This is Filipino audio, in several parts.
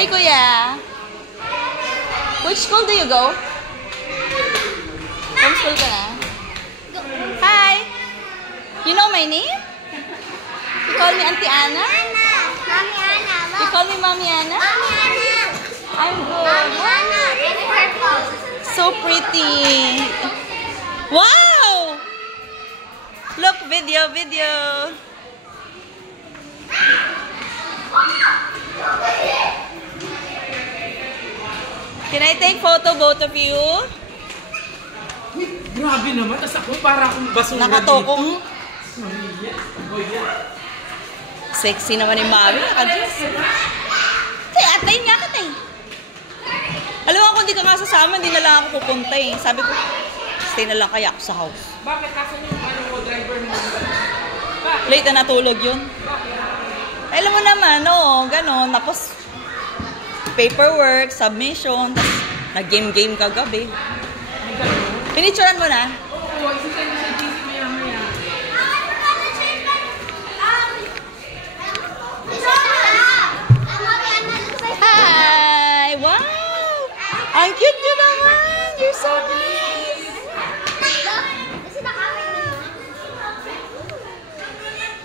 Hi, Kuya. Which school do you go? Home school ka na? Hi. You know my name? You call me Auntie Anna? Mommy Anna. You call me Mommy Anna? Mommy Anna. I'm good. Mommy Anna. It's purple. So pretty. Wow! Look, video. Can I take photo, both of you? Grabe naman, tas ako para akong basura Nakatokong. dito. Sexy naman ni Mami. Nakadress. Tay, atay nga ka, tay. Alam mo, kung di ka nga sasama, hindi na lang ako pupunta eh. Sabi ko, stay na lang kaya ako sa house. Bakit? Kasan yung driver mo? Late na natulog yun. Alam mo naman, oo, ganon. Tapos, paperwork, submission, tapos nag-game kagabi. Pinicturean mo na? Oo, isisend mo sa GC maya-maya. Hi! Wow! Ang cute nyo naman! You're so nice!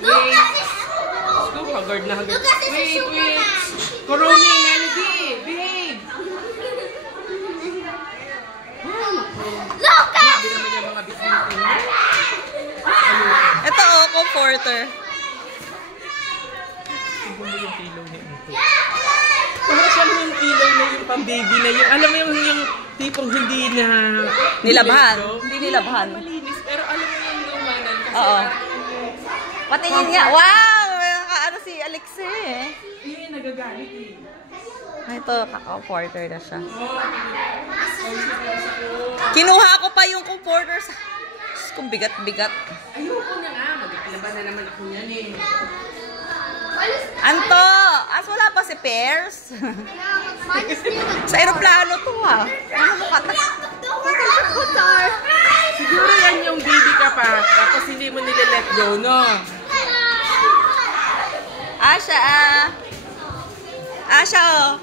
Go, haggard na haggard. Wait. Corona, Melody, behave! Grabe naman yung mga bitbitin mo. Ito oh, comforter. Tignan mo yung pillow niya ito. Parang siya yung pillow na yung pang-baby na yung, alam mo yung tipong hindi na... Nilabhan. Hindi nilabhan. Malinis, pero alam mo yung lumanan kasi Oo. parang... Patingin nga. Wow! Ano si Alexei eh. Hindi, nagagalit eh. Ito, comforter na siya. Kinuha ko pa yung comforter sa... Diyos kong bigat-bigat. Ayoko na nga, mag-alaba na naman ako yan eh. Anto! As wala pa si Pears? Sa aeroplano to ah. Ano mo Siguro yan yung baby ka pa, tapos hindi mo nile-let go, no? Asha Asha oh.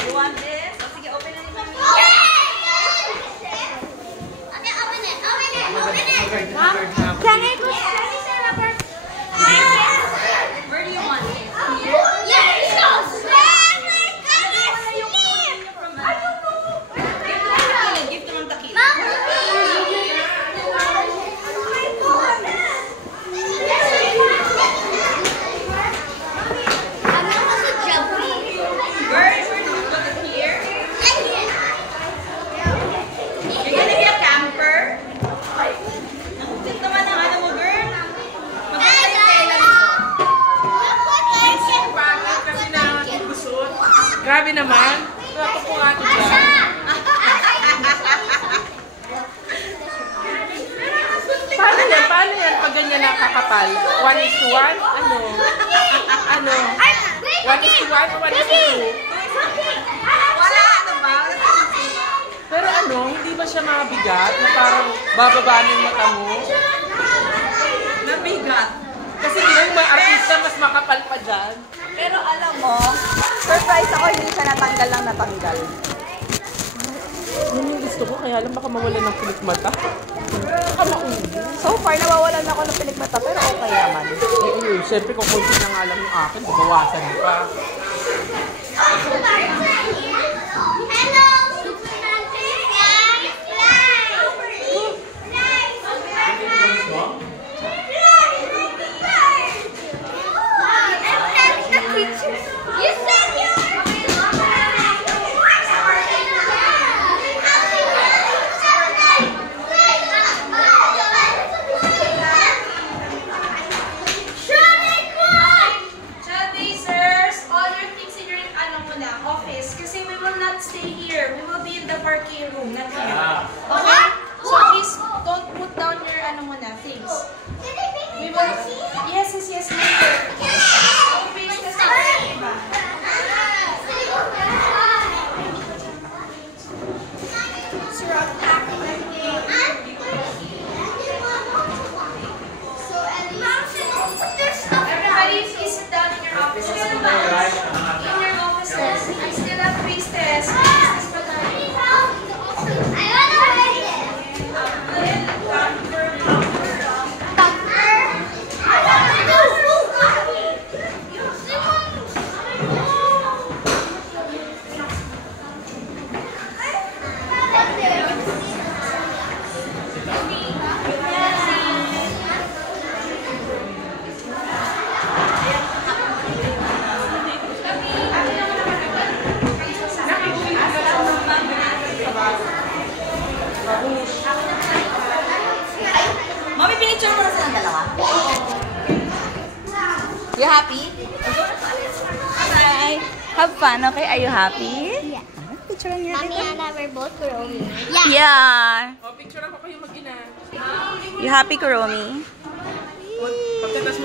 You want this? O sige, open na ni Mami. Can I go? Where do you want it? Give to Ma'am Takila. Grabe naman. Ito po nga ito dyan. Paano yan pag ganyan nakakapal? 1:1? Ano? 1:1 o 1:2? Wala, ano ba? Pero ano, hindi ba siya mabigat na parang bababa ng mata mo? Nabigat. Kasi yung mga artista mas makapal pa dyan. Pero alam mo, surprise ako, hindi siya natanggal. Ano yung gusto ko? Kaya lang baka mawala ng pilik mata. Baka mauwi. So far, nawawalan ako ng pilikmata, pero okay naman. Siyempre kung konti na nga lang yung akin, babawasan mo pa. Trailblazers, all your things in your office. Senior offices. I still have priestess. Priestess pa tayo. I wanna wear this. Mami, pinicture mo na silang dalawa? You happy? Hi. Have fun, okay? Are you happy? Yeah. Picture niyo Mommy dito. and I were both growing. Yeah. O, picture ako kayo mag-ina. You happy, Kuromi? Pagkatas mo